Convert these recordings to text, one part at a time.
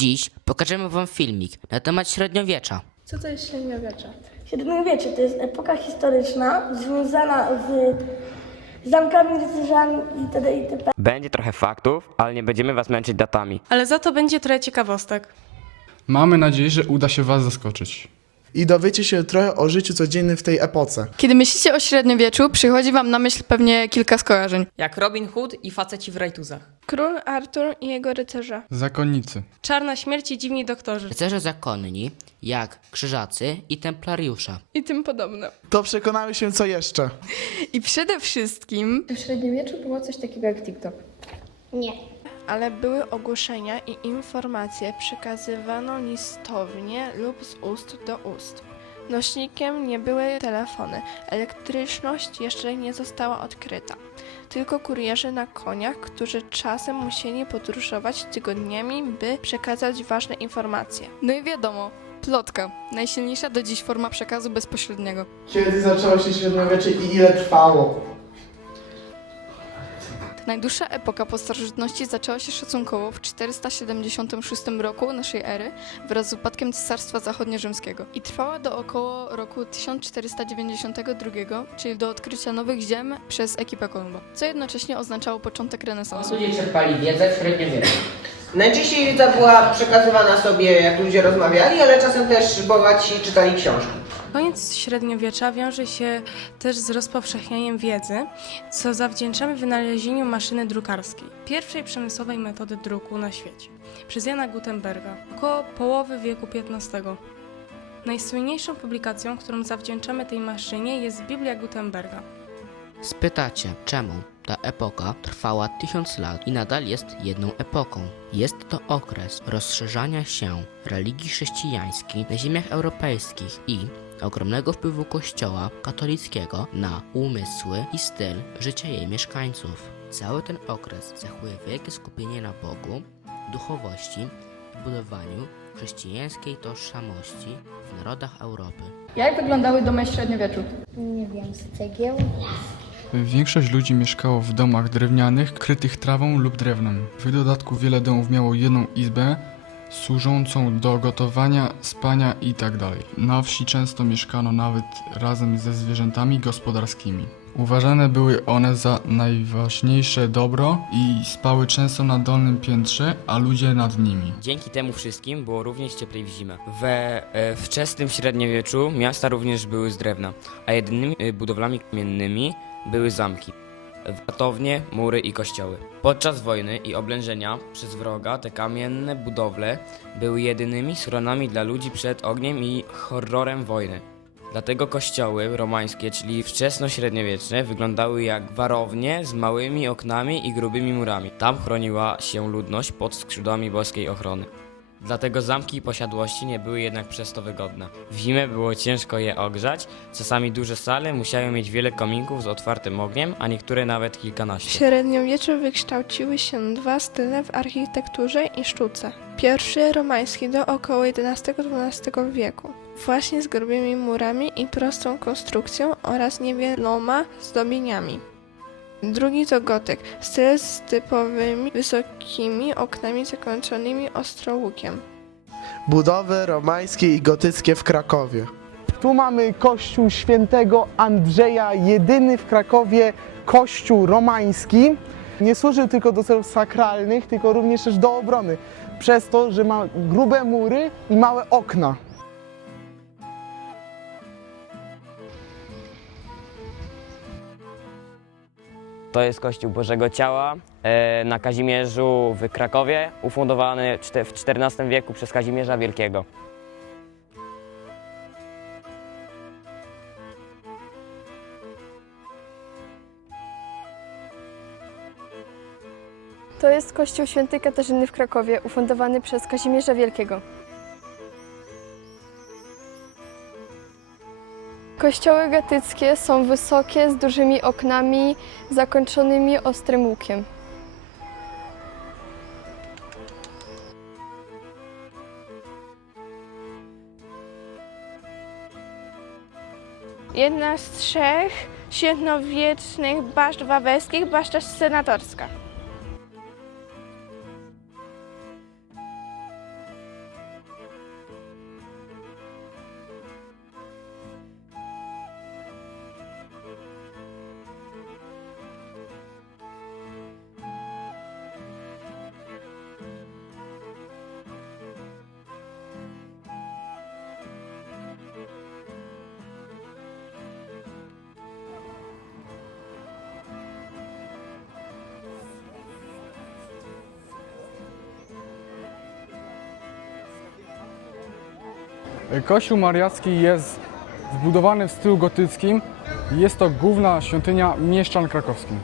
Dziś pokażemy wam filmik na temat średniowiecza. Co to jest średniowiecze? Średniowiecie to jest epoka historyczna związana z zamkami, rycerzami itd. itp. Będzie trochę faktów, ale nie będziemy was męczyć datami. Ale za to będzie trochę ciekawostek. Mamy nadzieję, że uda się Was zaskoczyć. I dowiecie się trochę o życiu codziennym w tej epoce. Kiedy myślicie o średniowieczu, przychodzi wam na myśl pewnie kilka skojarzeń. Jak Robin Hood i faceci w rajtuzach. Król Artur i jego rycerze. Zakonnicy. Czarna śmierć i dziwni doktorzy. Rycerze zakonni, jak krzyżacy i templariusze. I tym podobne. To przekonamy się co jeszcze. I przede wszystkim W średniowieczu było coś takiego jak TikTok. Nie. Ale były ogłoszenia i informacje przekazywano listownie lub z ust do ust. Nośnikiem nie były telefony. Elektryczność jeszcze nie została odkryta. Tylko kurierzy na koniach, którzy czasem musieli podróżować tygodniami, by przekazać ważne informacje. No i wiadomo, plotka. Najsilniejsza do dziś forma przekazu bezpośredniego. Kiedy zaczęło się średniowiecze i ile trwało? Najdłuższa epoka po starożytności zaczęła się szacunkowo w 476 roku naszej ery wraz z upadkiem Cesarstwa Zachodnio-Rzymskiego i trwała do około roku 1492, czyli do odkrycia nowych ziem przez ekipę Kolumba, co jednocześnie oznaczało początek renesansu. Ludzie czerpali wiedzę w średniowieczu. Najczęściej wiedza była przekazywana sobie, jak ludzie rozmawiali, ale czasem też bogaci czytali książki. Koniec średniowiecza wiąże się też z rozpowszechnianiem wiedzy, co zawdzięczamy wynalezieniu maszyny drukarskiej, pierwszej przemysłowej metody druku na świecie, przez Jana Gutenberga, około połowy wieku XV. Najsłynniejszą publikacją, którą zawdzięczamy tej maszynie jest Biblia Gutenberga. Spytacie, czemu ta epoka trwała tysiąc lat i nadal jest jedną epoką? Jest to okres rozszerzania się religii chrześcijańskiej na ziemiach europejskich i ogromnego wpływu Kościoła katolickiego na umysły i styl życia jej mieszkańców. Cały ten okres cechuje wielkie skupienie na Bogu, duchowości i budowaniu chrześcijańskiej tożsamości w narodach Europy. Jak wyglądały domy średniowieczu? Nie wiem, z cegieł. Większość ludzi mieszkało w domach drewnianych, krytych trawą lub drewnem. W dodatku wiele domów miało jedną izbę, służącą do gotowania, spania itd. Na wsi często mieszkano nawet razem ze zwierzętami gospodarskimi. Uważane były one za najważniejsze dobro i spały często na dolnym piętrze, a ludzie nad nimi. Dzięki temu wszystkim było również cieplej w zimę. We e, wczesnym średniowieczu miasta również były z drewna, a jedynymi e, budowlami kamiennymi były zamki. Wartownie, mury i kościoły. Podczas wojny i oblężenia przez wroga te kamienne budowle były jedynymi schronami dla ludzi przed ogniem i horrorem wojny. Dlatego kościoły romańskie, czyli wczesnośredniowieczne, wyglądały jak warownie z małymi oknami i grubymi murami. Tam chroniła się ludność pod skrzydłami boskiej ochrony. Dlatego zamki i posiadłości nie były jednak przez to wygodne. W zimę było ciężko je ogrzać, czasami duże sale musiały mieć wiele kominków z otwartym ogniem, a niektóre nawet W kilkanaście. średniowieczu wykształciły się dwa style w architekturze i sztuce. Pierwszy romański do około XI-XII wieku, właśnie z grubymi murami i prostą konstrukcją oraz niewieloma zdobieniami. Drugi to gotyk, styl z typowymi wysokimi oknami zakończonymi ostrołukiem. Budowy romańskie i gotyckie w Krakowie. Tu mamy kościół świętego Andrzeja, jedyny w Krakowie kościół romański. Nie służył tylko do celów sakralnych, tylko również też do obrony, przez to, że ma grube mury i małe okna. To jest Kościół Bożego Ciała e, na Kazimierzu w Krakowie, ufundowany w XIV wieku przez Kazimierza Wielkiego. To jest kościół świętej Katarzyny w Krakowie, ufundowany przez Kazimierza Wielkiego. Kościoły gotyckie są wysokie, z dużymi oknami, zakończonymi ostrym łukiem. Jedna z trzech średniowiecznych baszt wawelskich, baszta senatorska. Kościół Mariacki jest zbudowany w stylu gotyckim. Jest to główna świątynia mieszczan krakowskich.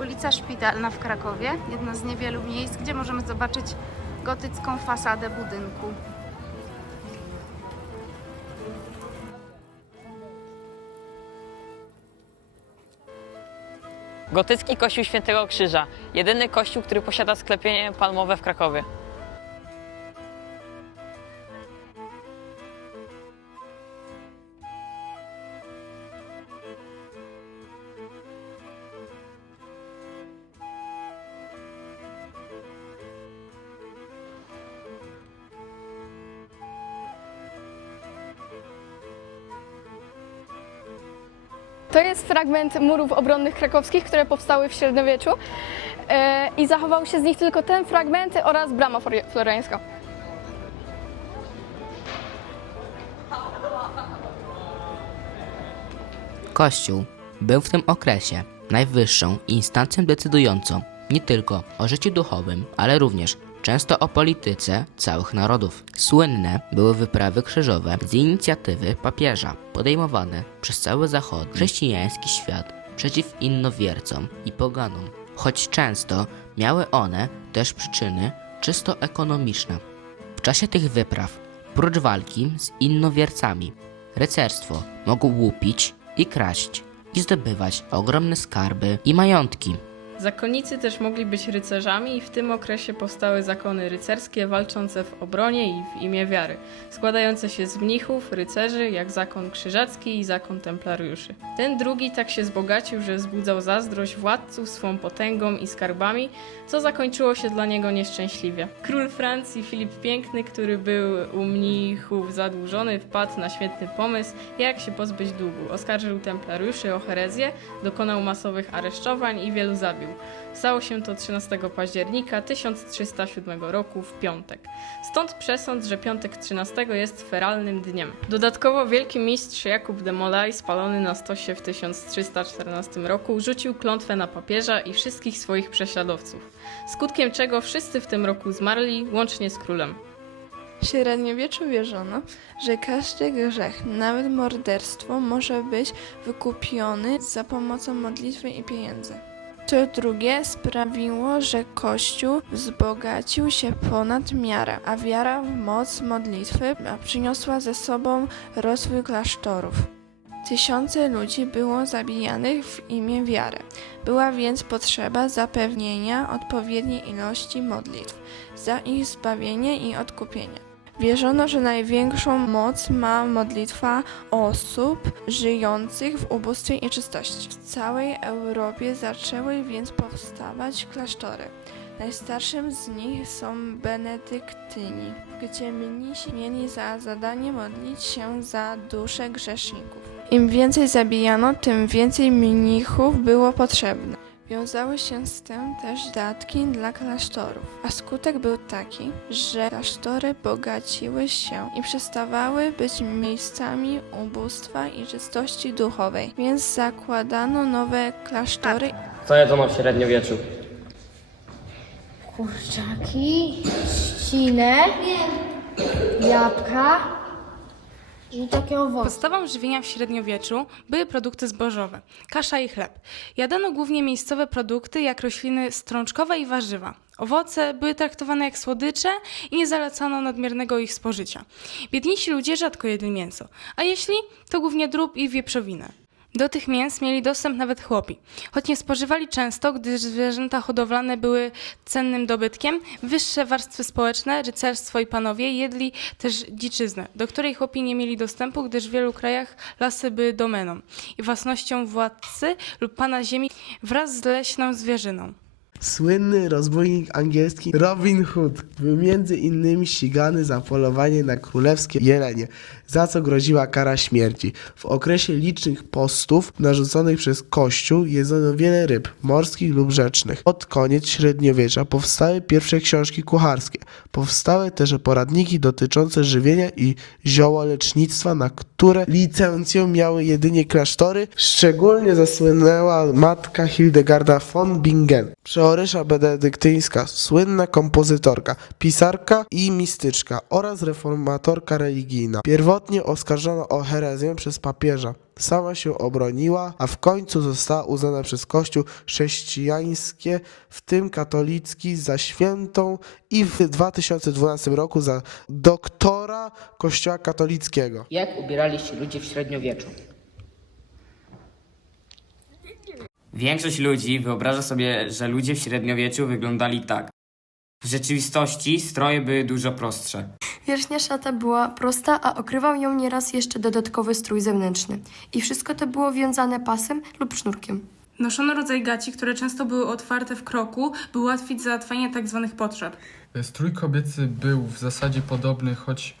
Ulica Szpitalna w Krakowie, jedno z niewielu miejsc, gdzie możemy zobaczyć gotycką fasadę budynku. Gotycki Kościół Świętego Krzyża. Jedyny kościół, który posiada sklepienie palmowe w Krakowie. Fragment murów obronnych krakowskich, które powstały w średniowieczu e, i zachował się z nich tylko ten fragment oraz brama floreńska. Kościół był w tym okresie najwyższą instancją decydującą nie tylko o życiu duchowym, ale również często o polityce całych narodów. Słynne były wyprawy krzyżowe z inicjatywy papieża, podejmowane przez cały zachód chrześcijański świat przeciw innowiercom i poganom, choć często miały one też przyczyny czysto ekonomiczne. W czasie tych wypraw, prócz walki z innowiercami, rycerstwo mogło łupić i kraść i zdobywać ogromne skarby i majątki. Zakonnicy też mogli być rycerzami i w tym okresie powstały zakony rycerskie walczące w obronie i w imię wiary, składające się z mnichów, rycerzy, jak zakon krzyżacki i zakon templariuszy. Ten drugi tak się wzbogacił, że wzbudzał zazdrość władców swą potęgą i skarbami, co zakończyło się dla niego nieszczęśliwie. Król Francji Filip Piękny, który był u mnichów zadłużony, wpadł na świetny pomysł, jak się pozbyć długu. Oskarżył templariuszy o herezję, dokonał masowych aresztowań i wielu zabił. Stało się to 13 października 1307 roku w piątek. Stąd przesąd, że piątek 13 jest feralnym dniem. Dodatkowo wielki mistrz Jakub de Molay, spalony na stosie w 1314 roku, rzucił klątwę na papieża i wszystkich swoich prześladowców, skutkiem czego wszyscy w tym roku zmarli, łącznie z królem. W średniowieczu wierzono, że każdy grzech, nawet morderstwo, może być wykupiony za pomocą modlitwy i pieniędzy. To drugie sprawiło, że Kościół wzbogacił się ponad miarę, a wiara w moc modlitwy przyniosła ze sobą rozwój klasztorów. Tysiące ludzi było zabijanych w imię wiary. Była więc potrzeba zapewnienia odpowiedniej ilości modlitw za ich zbawienie i odkupienie. Wierzono, że największą moc ma modlitwa osób żyjących w ubóstwie i czystości. W całej Europie zaczęły więc powstawać klasztory. Najstarszym z nich są benedyktyni, gdzie mnisi mieli za zadanie modlić się za dusze grzeszników. Im więcej zabijano, tym więcej mnichów było potrzebne. Wiązały się z tym też datki dla klasztorów, a skutek był taki, że klasztory bogaciły się i przestawały być miejscami ubóstwa i czystości duchowej, więc zakładano nowe klasztory Co jedzono w średniowieczu? Kurczaki, trzcinę, jabłka Podstawą żywienia w średniowieczu były produkty zbożowe, kasza i chleb. Jadano głównie miejscowe produkty, jak rośliny strączkowe i warzywa. Owoce były traktowane jak słodycze i nie zalecano nadmiernego ich spożycia. Biedniejsi ludzie rzadko jedli mięso, a jeśli, to głównie drób i wieprzowinę. Do tych mięs mieli dostęp nawet chłopi, choć nie spożywali często, gdyż zwierzęta hodowlane były cennym dobytkiem. Wyższe warstwy społeczne, rycerstwo i panowie jedli też dziczyznę, do której chłopi nie mieli dostępu, gdyż w wielu krajach lasy były domeną i własnością władcy lub pana ziemi wraz z leśną zwierzyną. Słynny rozbójnik angielski Robin Hood był między innymi ścigany za polowanie na królewskie jelenie. Za co groziła kara śmierci. W okresie licznych postów narzuconych przez Kościół jedzono wiele ryb, morskich lub rzecznych. Pod koniec średniowiecza powstały pierwsze książki kucharskie. Powstały też poradniki dotyczące żywienia i ziołolecznictwa, na które licencję miały jedynie klasztory. Szczególnie zasłynęła matka Hildegarda von Bingen, przeorysza benedyktyńska, słynna kompozytorka, pisarka i mistyczka oraz reformatorka religijna. Pierwotnie oskarżona o herezję przez papieża. Sama się obroniła, a w końcu została uznana przez Kościół chrześcijańskie, w tym katolicki, za świętą i w 2012 roku za doktora Kościoła katolickiego. Jak ubierali się ludzie w średniowieczu? Większość ludzi wyobraża sobie, że ludzie w średniowieczu wyglądali tak. W rzeczywistości stroje były dużo prostsze. Wierzchnia szata była prosta, a okrywał ją nieraz jeszcze dodatkowy strój zewnętrzny. I wszystko to było wiązane pasem lub sznurkiem. Noszono rodzaj gaci, które często były otwarte w kroku, by ułatwić załatwianie tzw. potrzeb. Strój kobiecy był w zasadzie podobny, choć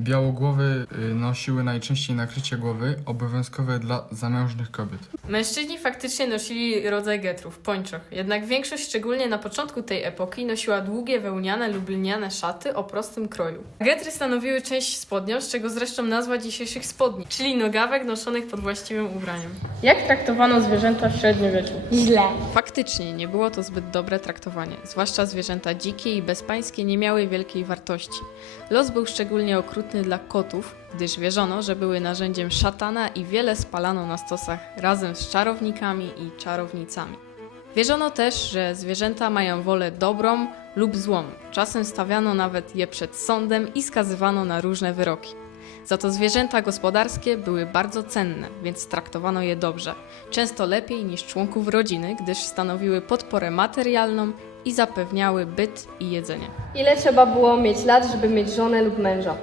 białogłowy y, nosiły najczęściej nakrycie głowy, obowiązkowe dla zamężnych kobiet. Mężczyźni faktycznie nosili rodzaj getrów, pończoch, jednak większość, szczególnie na początku tej epoki, nosiła długie wełniane lub lniane szaty o prostym kroju. Getry stanowiły część spodnia, z czego zresztą nazwa dzisiejszych spodni, czyli nogawek noszonych pod właściwym ubraniem. Jak traktowano zwierzęta w średniowieczu? Źle. Faktycznie nie było to zbyt dobre traktowanie, zwłaszcza zwierzęta dzikie i bezpańskie nie miały wielkiej wartości. Los był szczególnie okrutny dla kotów, gdyż wierzono, że były narzędziem szatana i wiele spalano na stosach razem z czarownikami i czarownicami. Wierzono też, że zwierzęta mają wolę dobrą lub złą. Czasem stawiano nawet je przed sądem i skazywano na różne wyroki. Za to zwierzęta gospodarskie były bardzo cenne, więc traktowano je dobrze, często lepiej niż członków rodziny, gdyż stanowiły podporę materialną i zapewniały byt i jedzenie. Ile trzeba było mieć lat, żeby mieć żonę lub męża?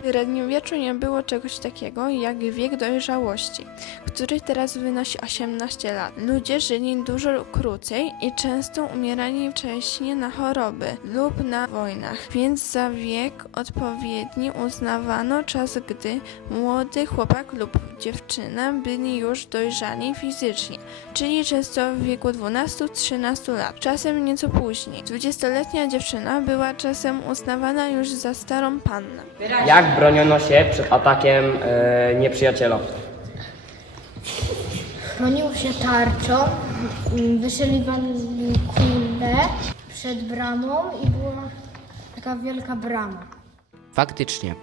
W średniowieczu nie było czegoś takiego jak wiek dojrzałości, który teraz wynosi 18 lat. Ludzie żyli dużo krócej i często umierali wcześniej na choroby lub na wojnach, więc za wiek odpowiedni uznawano czas, gdy młody chłopak lub dziewczyna byli już dojrzali fizycznie, czyli często w wieku 12-13 lat, czasem nieco później. 20-letnia dziewczyna była czasem uznawana już za starą pannę. Jak broniono się przed atakiem e, nieprzyjaciela? Chronił się tarczą, wyszyliwali kule przed bramą i była taka wielka brama. Faktycznie,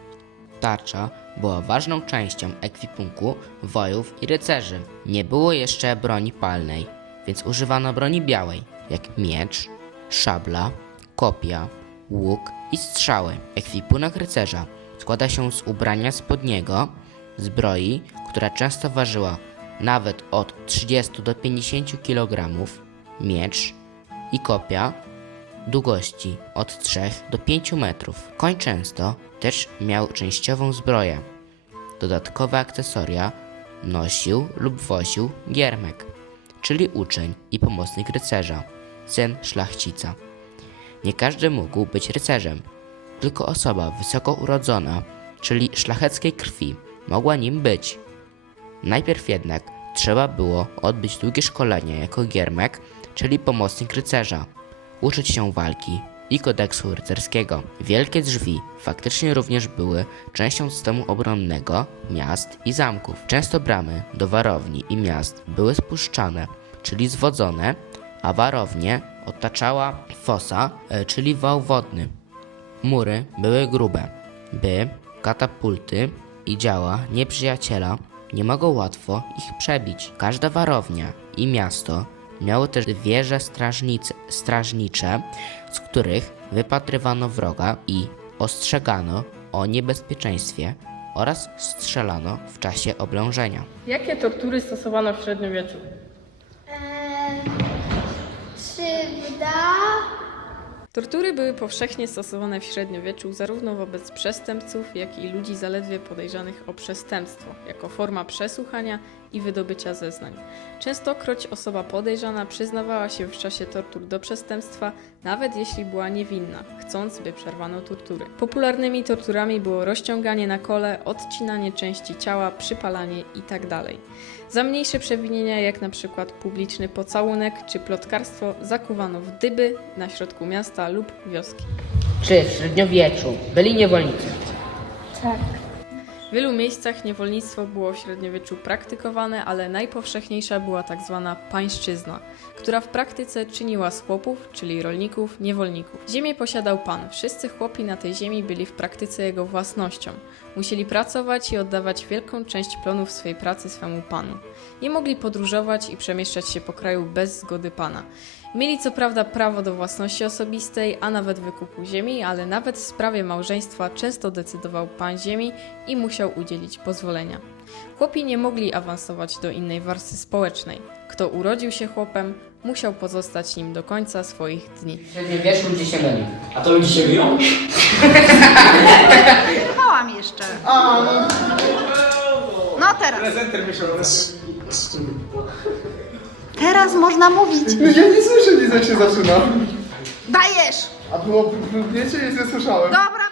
tarcza była ważną częścią ekwipunku wojów i rycerzy. Nie było jeszcze broni palnej, więc używano broni białej, jak miecz, szabla, kopia, łuk i strzały. Ekwipunek rycerza składa się z ubrania spodniego, zbroi, która często ważyła nawet od 30 do 50 kg, miecz i kopia długości od 3 do 5 metrów. Koń często też miał częściową zbroję. Dodatkowe akcesoria nosił lub woził giermek, czyli uczeń i pomocnik rycerza, syn szlachcica. Nie każdy mógł być rycerzem, tylko osoba wysoko urodzona, czyli szlacheckiej krwi, mogła nim być. Najpierw jednak trzeba było odbyć długie szkolenie jako giermek, czyli pomocnik rycerza, uczyć się walki i kodeksu rycerskiego. Wielkie drzwi faktycznie również były częścią systemu obronnego miast i zamków. Często bramy do warowni i miast były spuszczane, czyli zwodzone, a warownie otaczała fosa, e, czyli wał wodny. Mury były grube, by katapulty i działa nieprzyjaciela nie mogą łatwo ich przebić. Każda warownia i miasto miały też wieże strażnice, strażnicze, z których wypatrywano wroga i ostrzegano o niebezpieczeństwie oraz strzelano w czasie oblężenia. Jakie tortury stosowano w średniowieczu? Krzywda. Tortury były powszechnie stosowane w średniowieczu zarówno wobec przestępców, jak i ludzi zaledwie podejrzanych o przestępstwo, jako forma przesłuchania i wydobycia zeznań. Częstokroć osoba podejrzana przyznawała się w czasie tortur do przestępstwa, nawet jeśli była niewinna, chcąc, by przerwano tortury. Popularnymi torturami było rozciąganie na kole, odcinanie części ciała, przypalanie itd. Za mniejsze przewinienia, jak na przykład publiczny pocałunek czy plotkarstwo, zakuwano w dyby na środku miasta lub wioski. Czy w średniowieczu byli niewolnicy? Tak. W wielu miejscach niewolnictwo było w średniowieczu praktykowane, ale najpowszechniejsza była tak zwana pańszczyzna, która w praktyce czyniła z chłopów, czyli rolników, niewolników. Ziemię posiadał pan. Wszyscy chłopi na tej ziemi byli w praktyce jego własnością. Musieli pracować i oddawać wielką część plonów swej pracy swemu panu. Nie mogli podróżować i przemieszczać się po kraju bez zgody pana. Mieli co prawda prawo do własności osobistej, a nawet wykupu ziemi, ale nawet w sprawie małżeństwa często decydował pan ziemi i musiał udzielić pozwolenia. Chłopi nie mogli awansować do innej warstwy społecznej. Kto urodził się chłopem, musiał pozostać nim do końca swoich dni. W średniowieczu ludzie się myli. A to ludzie się myją? Małam jeszcze. No teraz. Prezenter miesiąca. Teraz można mówić. Ja nie słyszę nic jak się zaczyna. Dajesz! A było czy nic nie słyszałem? Dobra,